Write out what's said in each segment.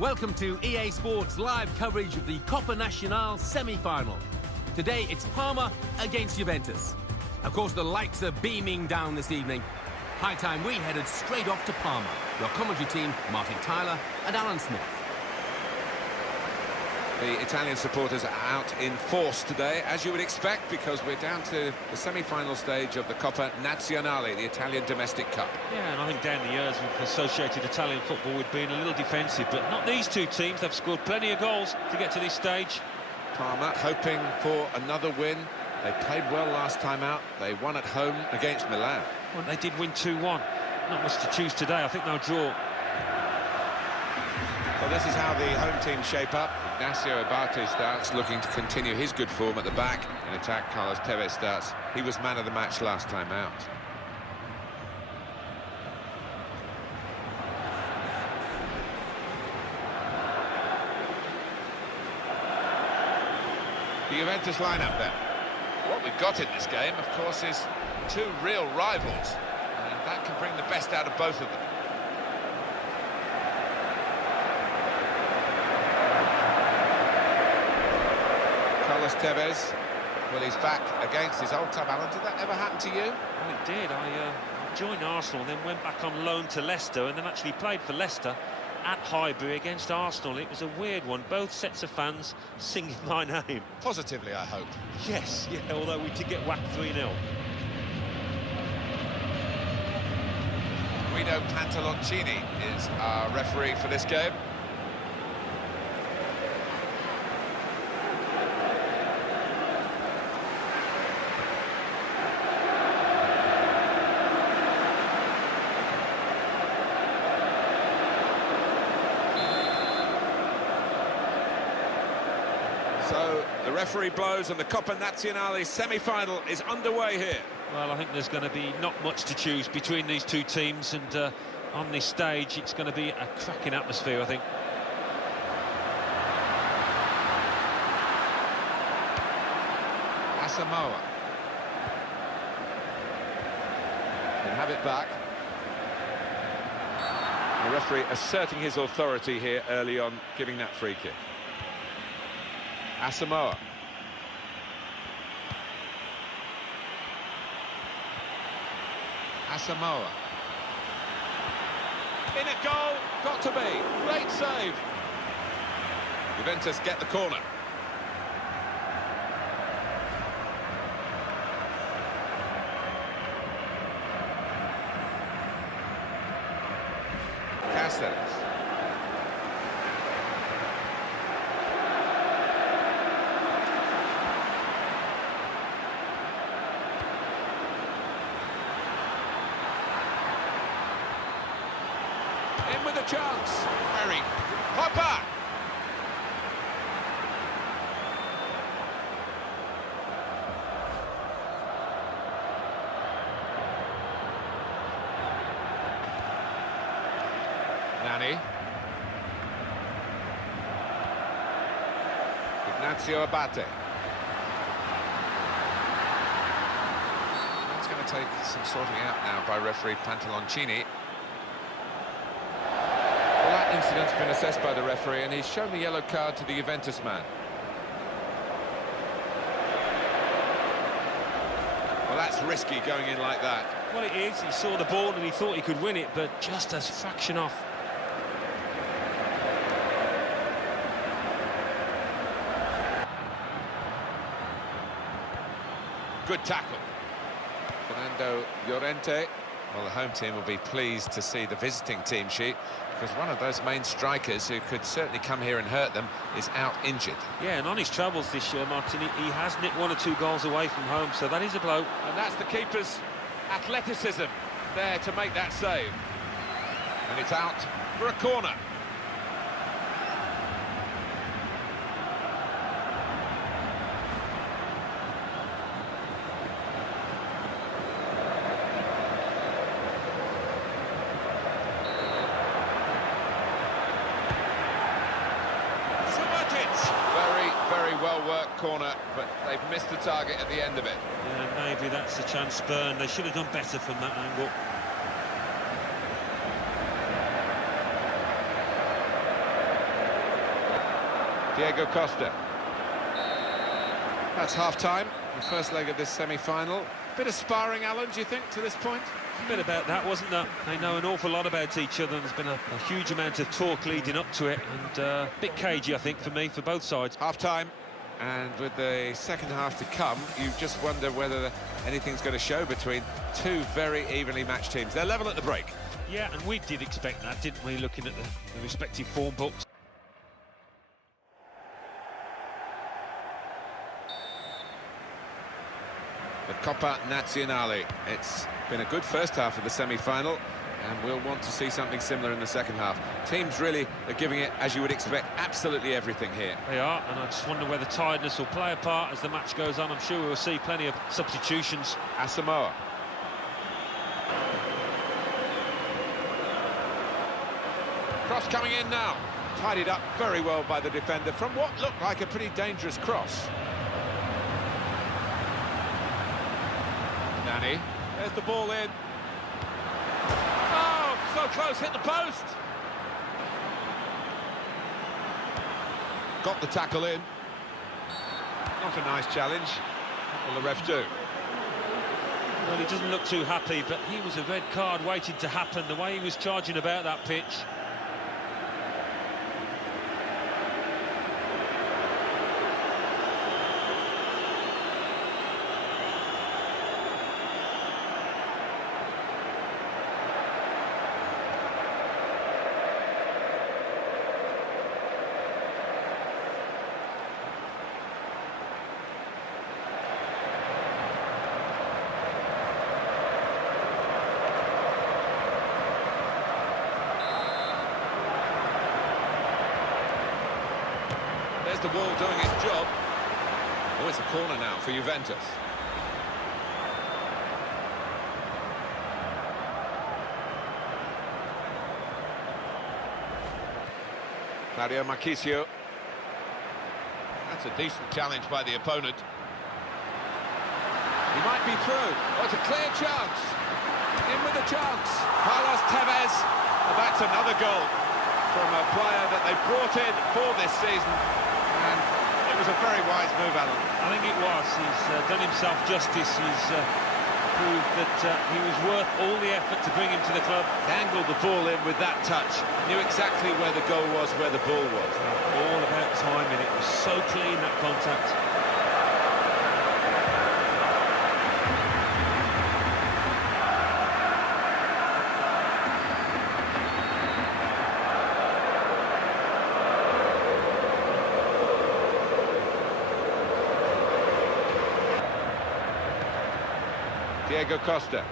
Welcome to EA Sports live coverage of the Coppa Nacional semi-final. Today it's Parma against Juventus. Of course, the lights are beaming down this evening. High time we headed straight off to Parma. Your commentary team, Martin Tyler and Alan Smith. The Italian supporters are out in force today, as you would expect, because we're down to the semi-final stage of the Coppa Nazionale, the Italian domestic cup. Yeah, and I think down the years we've associated Italian football with being a little defensive, but not these two teams. They've scored plenty of goals to get to this stage. Parma hoping for another win. They played well last time out. They won at home against Milan. Well, they did win 2-1. Not much to choose today. I think they'll draw. Well, this is how the home team shape up. Ignacio Abate starts, looking to continue his good form at the back. In attack, Carlos Tevez starts. He was man of the match last time out. The Juventus lineup then. What we've got in this game, of course, is two real rivals. And that can bring the best out of both of them. Carlos Tevez, well, he's back against his old club. Alan, did that ever happen to you? Well, it did. I joined Arsenal, then went back on loan to Leicester, and then actually played for Leicester at Highbury against Arsenal. It was a weird one. Both sets of fans singing my name. Positively, I hope. Yes, yeah, although we did get whacked 3-0. Guido Pantaloncini is our referee for this game. So the referee blows and the Coppa Nazionale semi-final is underway here. Well, I think there's going to be not much to choose between these two teams, and on this stage it's going to be a cracking atmosphere, I think. Asamoah can have it back. The referee asserting his authority here early on, giving that free kick. Asamoah. Asamoah. In a goal, got to be. Great save. Juventus get the corner. Cáceres. In with a chance. Very. Hopper! Nani. Ignacio Abate. It's going to take some sorting out now by referee Pantaloncini. Well, that incident's been assessed by the referee, and he's shown the yellow card to the Juventus man. Well, that's risky going in like that. Well, it is. He saw the ball and he thought he could win it, but just a fraction off. Good tackle. Fernando Llorente. Well, the home team will be pleased to see the visiting team sheet, because one of those main strikers who could certainly come here and hurt them is out injured. Yeah, and on his travels this year, Martin, he has nicked 1 or 2 goals away from home, so that is a blow. And that's the keeper's athleticism there to make that save. And it's out for a corner. Very well-worked corner, but they've missed the target at the end of it. Yeah, maybe that's a chance spurned. They should have done better from that angle. Diego Costa. That's half-time, the first leg of this semi-final. Bit of sparring, Alan, do you think, to this point? A bit about that, wasn't there? They know an awful lot about each other. There's been a huge amount of talk leading up to it, and a bit cagey, I think, for me, for both sides. Half-time, and with the second half to come, you just wonder whether anything's going to show between two very evenly matched teams. They're level at the break. Yeah, and we did expect that, didn't we, looking at the respective form books. The Coppa Nazionale. It's been a good first half of the semi-final, and we'll want to see something similar in the second half. Teams really are giving it, as you would expect, absolutely everything here. They are, and I just wonder whether tiredness will play a part as the match goes on. I'm sure we'll see plenty of substitutions. Asamoah. Cross coming in now. Tidied up very well by the defender from what looked like a pretty dangerous cross. Nani, there's the ball in. Oh, so close, hit the post. Got the tackle in. Not a nice challenge. What will the ref do? Well, he doesn't look too happy, but he was a red card waiting to happen, the way he was charging about that pitch. There's the ball doing its job. Oh, it's a corner now for Juventus. Claudio Marchisio. That's a decent challenge by the opponent. He might be through. Oh, it's a clear chance. In with a chance. Carlos Tevez. And that's another goal from a player that they brought in for this season. And it was a very wise move, Alan. I think it was. He's done himself justice. He's proved that he was worth all the effort to bring him to the club. Dangled the ball in with that touch. Knew exactly where the goal was, where the ball was. All about timing. It was so clean, that contact. Diego Costa.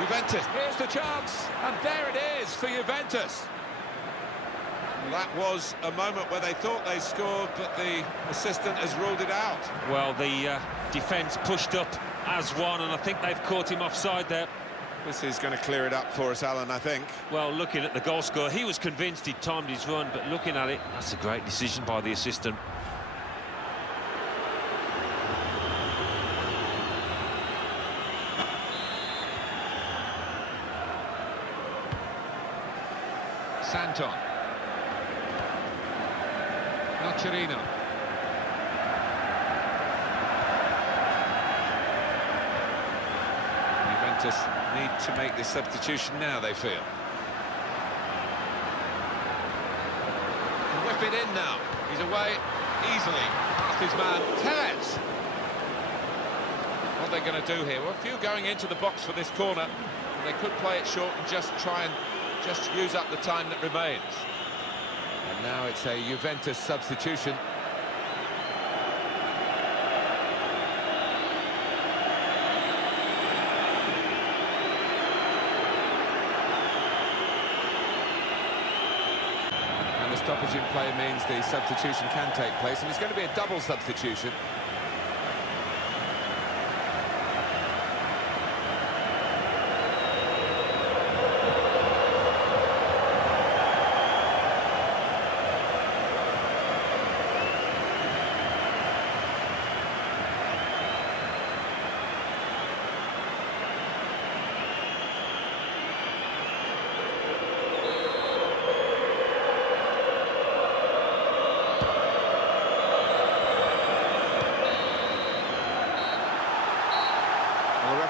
Juventus, here's the chance, and there it is for Juventus. That was a moment where they thought they scored, but the assistant has ruled it out. Well, the defence pushed up as one, and I think they've caught him offside there. This is going to clear it up for us, Alan, I think. Well, looking at the goal scorer, he was convinced he'd timed his run, but looking at it, that's a great decision by the assistant. Santon. Nocerino. Juventus need to make this substitution now, they feel. Can whip it in now. He's away easily past his man. Tevez. What are they going to do here? Well, a few going into the box for this corner. They could play it short and just try and use up the time that remains. And now it's a Juventus substitution. And the stoppage in play means the substitution can take place, and it's going to be a double substitution.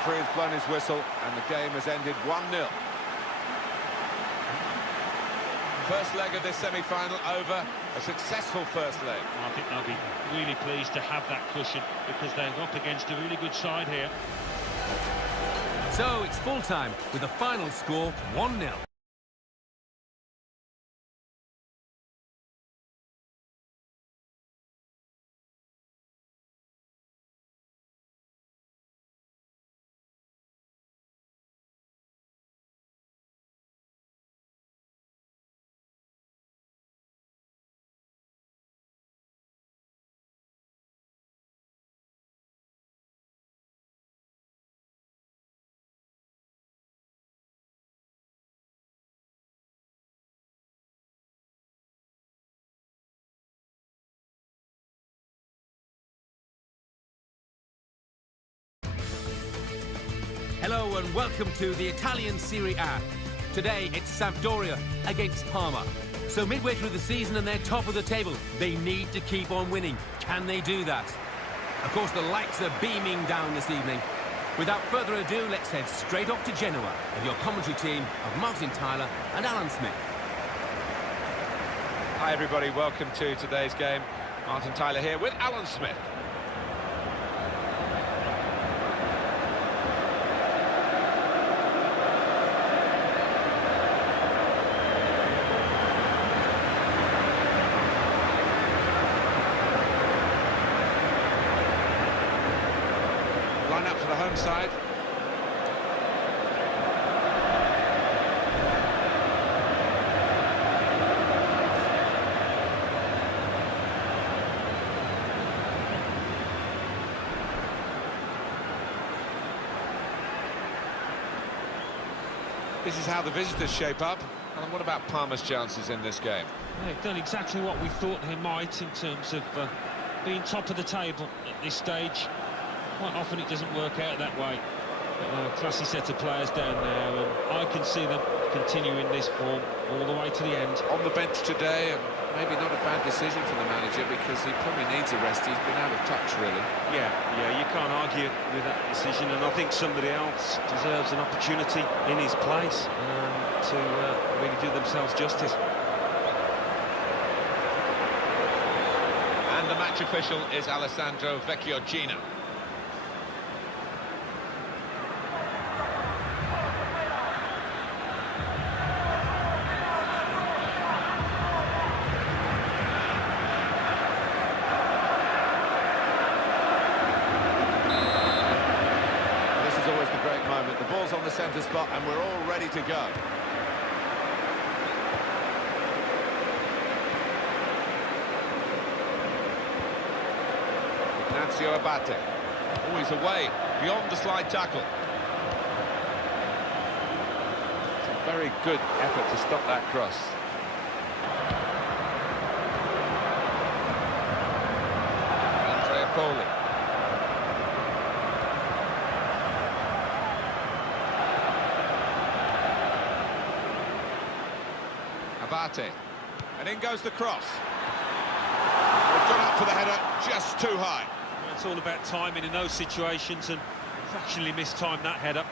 referee has blown his whistle and the game has ended 1-0. First leg of this semi-final over, a successful first leg. I think they'll be really pleased to have that cushion because they're up against a really good side here. So it's full time with the final score 1-0. Hello and welcome to the Italian Serie A. Today it's Sampdoria against Parma. So midway through the season and they're top of the table, they need to keep on winning. Can they do that? Of course, the lights are beaming down this evening. Without further ado, let's head straight off to Genoa with your commentary team of Martin Tyler and Alan Smith. Hi everybody, welcome to today's game. Martin Tyler here with Alan Smith. Line up for the home side. This is how the visitors shape up. And what about Parma's chances in this game? They've done exactly what we thought they might in terms of being top of the table at this stage. Quite often it doesn't work out that way. Classy set of players down there, and I can see them continuing this form all the way to the end. On the bench today, and maybe not a bad decision for the manager because he probably needs a rest. He's been out of touch, really. Yeah, you can't argue with that decision, and I think somebody else deserves an opportunity in his place to really do themselves justice. And the match official is Alessandro Vecchiogino. The ball's on the centre spot and we're all ready to go. Ignacio Abate. Oh, he's away, beyond the slide tackle. It's a very good effort to stop that cross. Andrea Poli. Abate, and in goes the cross. They've gone up for the header, just too high. Well, it's all about timing in those situations, and fractionally mistimed that header.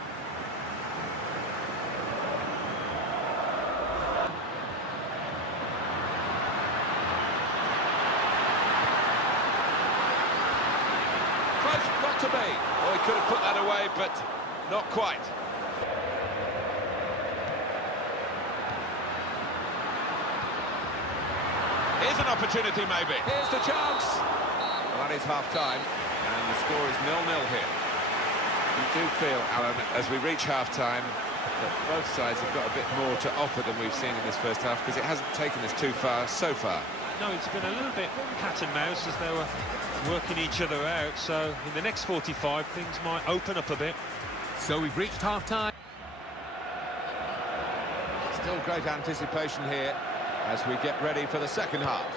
Close, got to be. Oh, he could have put that away, but not quite. Here's an opportunity, maybe. Here's the chance. Well, that is half-time, and the score is 0-0 here. You do feel, Alan, as we reach half-time, that both sides have got a bit more to offer than we've seen in this first half, because it hasn't taken us too far so far. No, it's been a little bit cat and mouse as they were working each other out, so in the next 45, things might open up a bit. So we've reached half-time. Still great anticipation here as we get ready for the second half.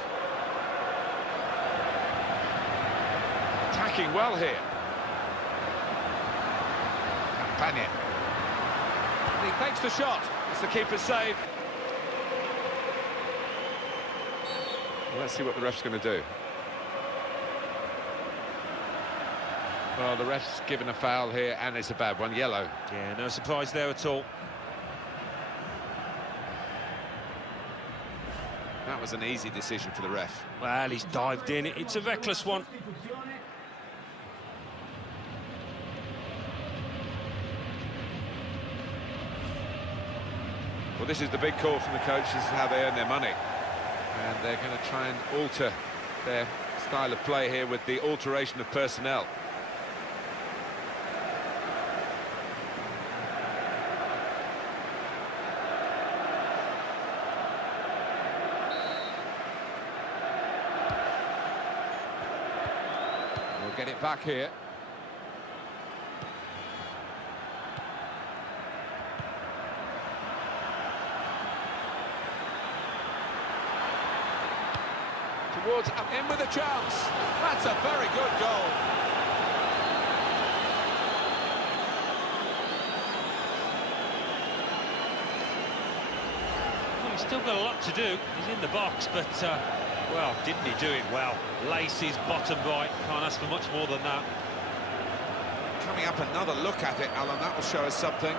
Attacking well here. Campagna. And he takes the shot. It's the keeper's save. Well, let's see what the ref's going to do. Well, the ref's given a foul here, and it's a bad one, yellow. Yeah, no surprise there at all. That was an easy decision for the ref. Well, he's dived in. It's a reckless one. Well, this is the big call from the coach. This is how they earn their money. And they're going to try and alter their style of play here with the alteration of personnel. We'll get it back here. Towards, in with a chance. That's a very good goal. Well, he's still got a lot to do. He's in the box, but, well, didn't he do it well? Laces, bottom right. Can't ask for much more than that. Coming up, another look at it, Alan. That will show us something.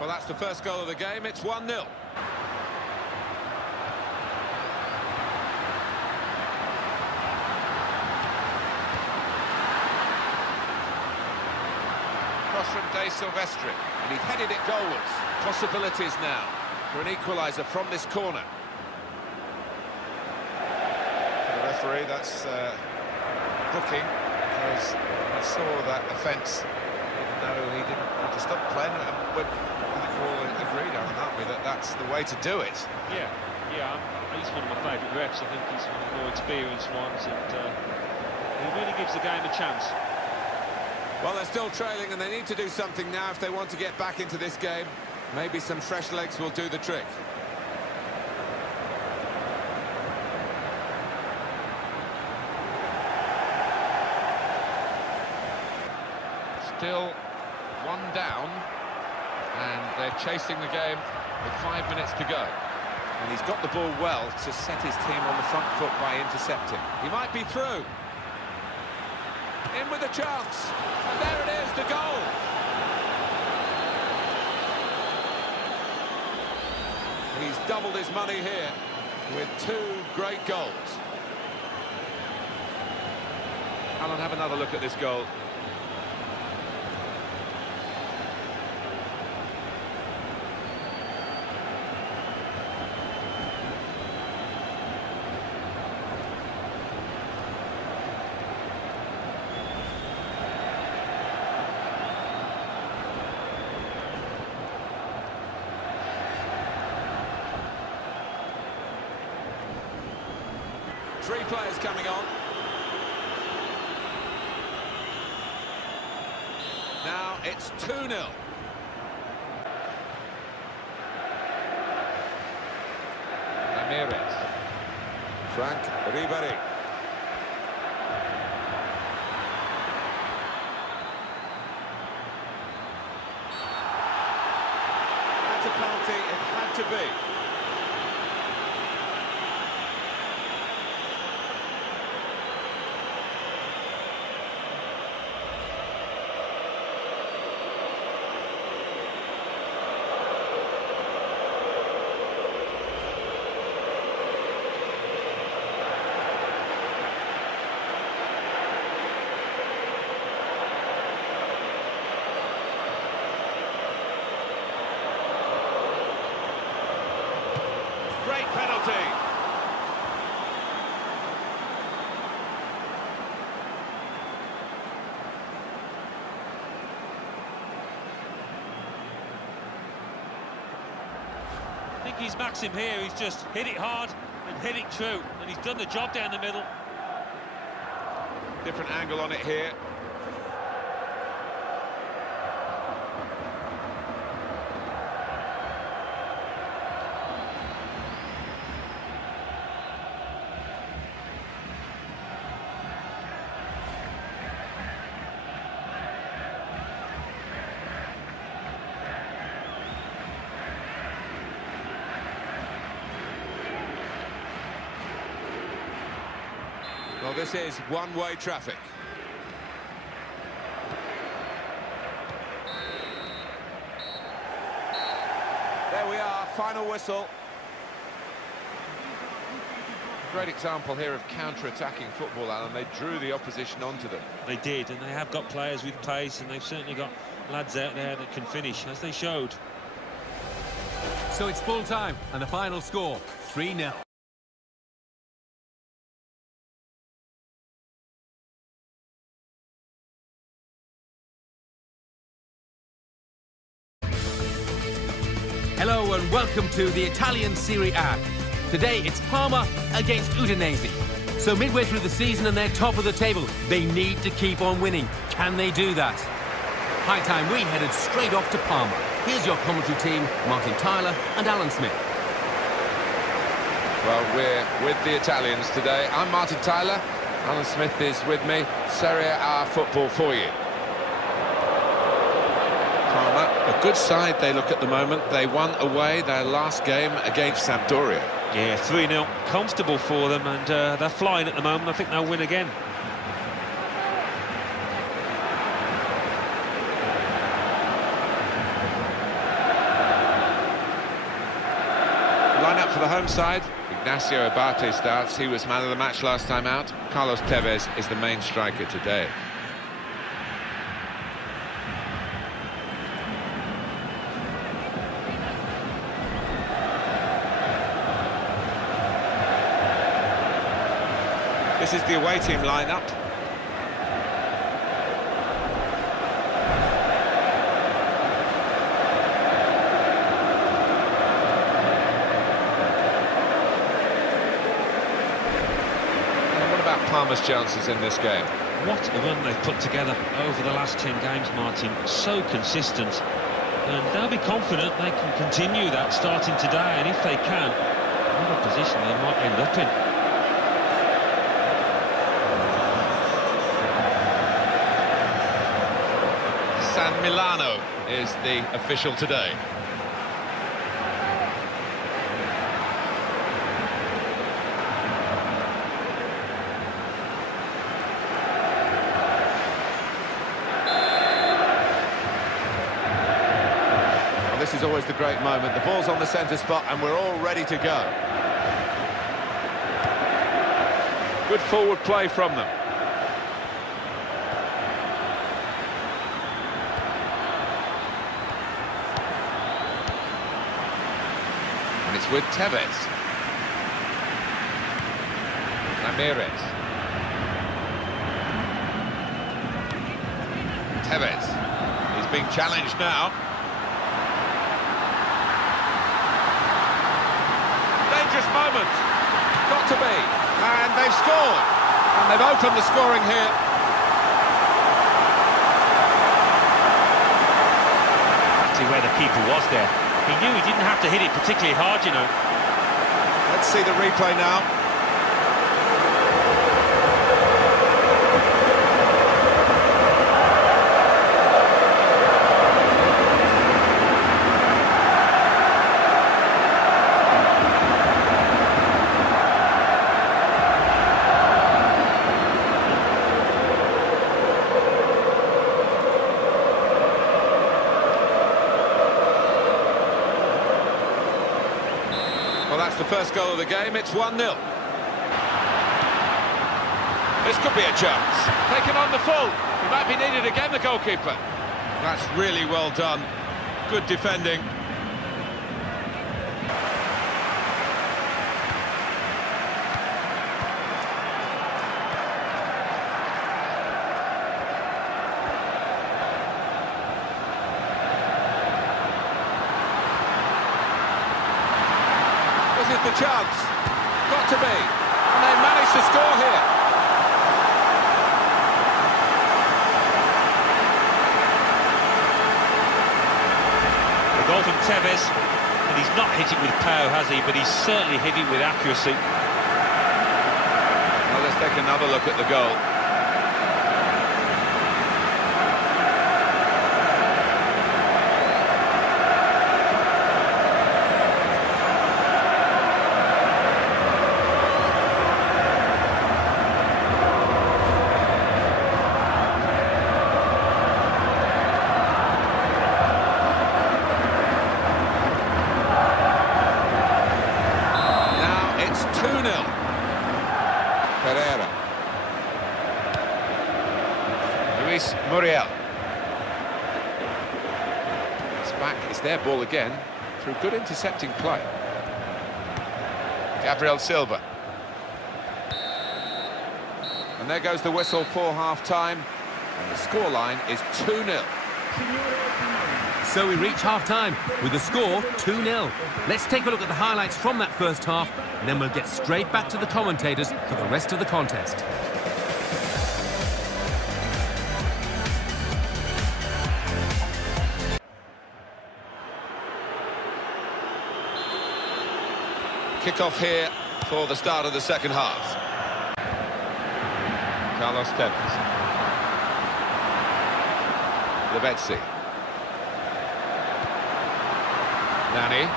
Well, that's the first goal of the game. It's 1-0. Cross from De Silvestri, and he headed it goalwards. Possibilities now for an equaliser from this corner. For the referee, that's booking, because he saw that offence, even though he didn't want to stop playing. And I think we're all agreed on, aren't we, that that's the way to do it? Yeah, he's one of my favourite refs. I think he's one of the more experienced ones, and he really gives the game a chance. Well, they're still trailing, and they need to do something now if they want to get back into this game. Maybe some fresh legs will do the trick. Still one down, and they're chasing the game with 5 minutes to go. And he's got the ball well to set his team on the front foot by intercepting. He might be through. In with a chance, and there it is, the goal. He's doubled his money here with 2 great goals. Alan, have another look at this goal. Three players coming on. Now it's 2-0. Ramirez. Frank Ribéry. That's a penalty, it had to be. Great penalty. I think he's Maxim here. He's just hit it hard and hit it true, and he's done the job down the middle. Different angle on it here. Well, this is one-way traffic. There we are, final whistle. Great example here of counter-attacking football, Alan. They drew the opposition onto them. They did, and they have got players with pace, and they've certainly got lads out there that can finish, as they showed. So it's full time, and the final score, 3-0. Hello and welcome to the Italian Serie A. Today it's Parma against Udinese. So midway through the season and they're top of the table, they need to keep on winning. Can they do that? High time we headed straight off to Parma. Here's your commentary team, Martin Tyler and Alan Smith. Well, we're with the Italians today. I'm Martin Tyler. Alan Smith is with me. Serie A football for you. Parma, a good side they look at the moment. They won away their last game against Sampdoria. Yeah, 3-0, comfortable for them, and they're flying at the moment. I think they'll win again. Line up for the home side. Ignacio Abate starts. He was man of the match last time out. Carlos Tevez is the main striker today. This is the away team lineup. And what about Parma's chances in this game? What a run they've put together over the last 10 games, Martin. So consistent. And they'll be confident they can continue that starting today. And if they can, what a position they might end up in. San Milano is the official today. Well, this is always the great moment. The ball's on the centre spot and we're all ready to go. Good forward play from them. It's with Tevez. Ramirez. Tevez. He's being challenged now. Dangerous moment. Got to be. And they've scored. And they've opened the scoring here. See where the keeper was there. He knew he didn't have to hit it particularly hard, you know. Let's see the replay now. Well, that's the first goal of the game. It's 1-0. This could be a chance. Taken on the full. He might be needed again, the goalkeeper. That's really well done. Good defending. This is the chance. Got to be. And they managed to score here. The goal from Tevez, and he's not hit it with power, has he? But he's certainly hit it with accuracy. Well, let's take another look at the goal. Muriel. It's back, it's their ball again, through good intercepting play. Gabriel Silva. And there goes the whistle for half-time, and the scoreline is 2-0. So we reach half-time with the score 2-0. Let's take a look at the highlights from that first half, and then we'll get straight back to the commentators for the rest of the contest. Kick-off here for the start of the second half. Carlos Tevez. Lavezzi. Nani.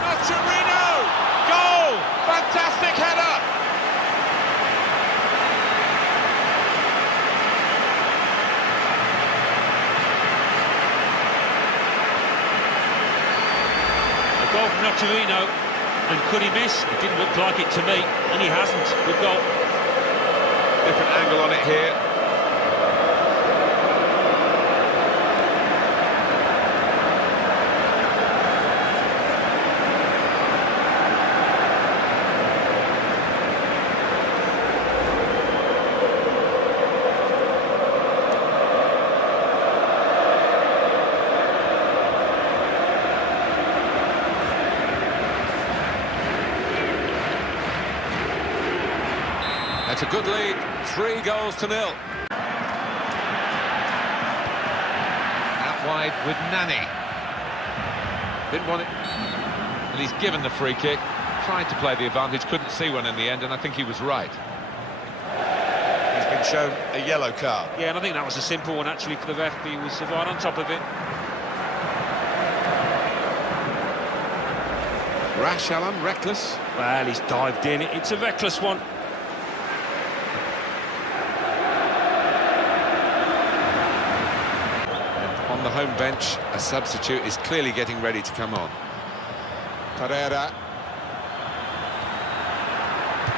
Nocerino! Goal! Fantastic header! A goal from Nocerino, and could he miss? It didn't look like it to me, and he hasn't. Good goal. Different angle on it here. That's a good lead, 3-0. Out wide with Nani. Didn't want it, and he's given the free kick. Tried to play the advantage, couldn't see one in the end, and I think he was right. He's been shown a yellow card. Yeah, and I think that was a simple one, actually, for the ref. He was right on top of it. Rash, Alan, reckless. Well, he's dived in. It's a reckless one. On the home bench, a substitute is clearly getting ready to come on. Pereira.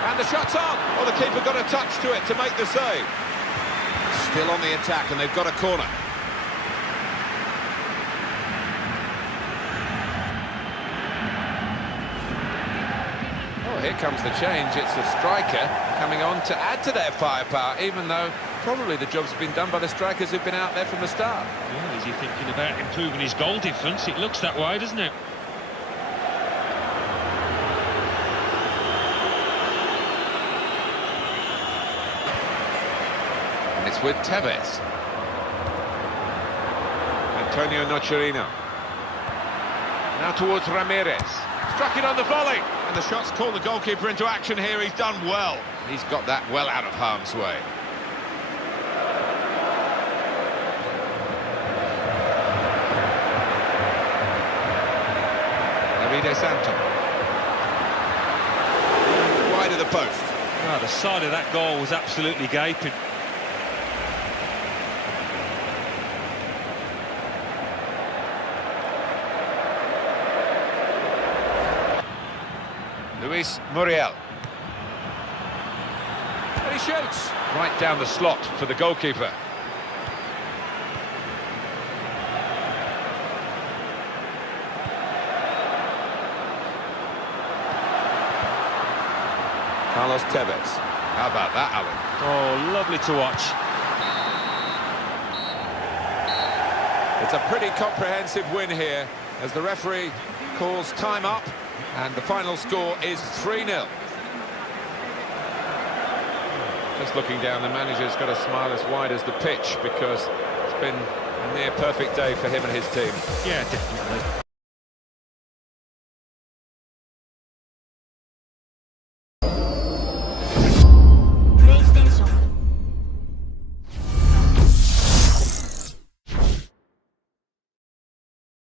And the shot's on! Oh, the keeper got a touch to it to make the save. Still on the attack, and they've got a corner. Oh, here comes the change. It's the striker coming on to add to their firepower, even though probably the job's been done by the strikers who've been out there from the start. Well, is he thinking about improving his goal difference? It looks that way, doesn't it? And it's with Tevez. Antonio Nocerino. Now towards Ramirez. Struck it on the volley. And the shot's called the goalkeeper into action here. He's done well. He's got that well out of harm's way. De Santo. Wide of the post. Oh, the side of that goal was absolutely gaping. Luis Muriel. And he shoots. Right down the slot for the goalkeeper. Carlos Tevez. How about that, Alan? Oh, lovely to watch. It's a pretty comprehensive win here as the referee calls time up and the final score is 3-0. Just looking down, the manager's got a smile as wide as the pitch because it's been a near perfect day for him and his team. Yeah, definitely.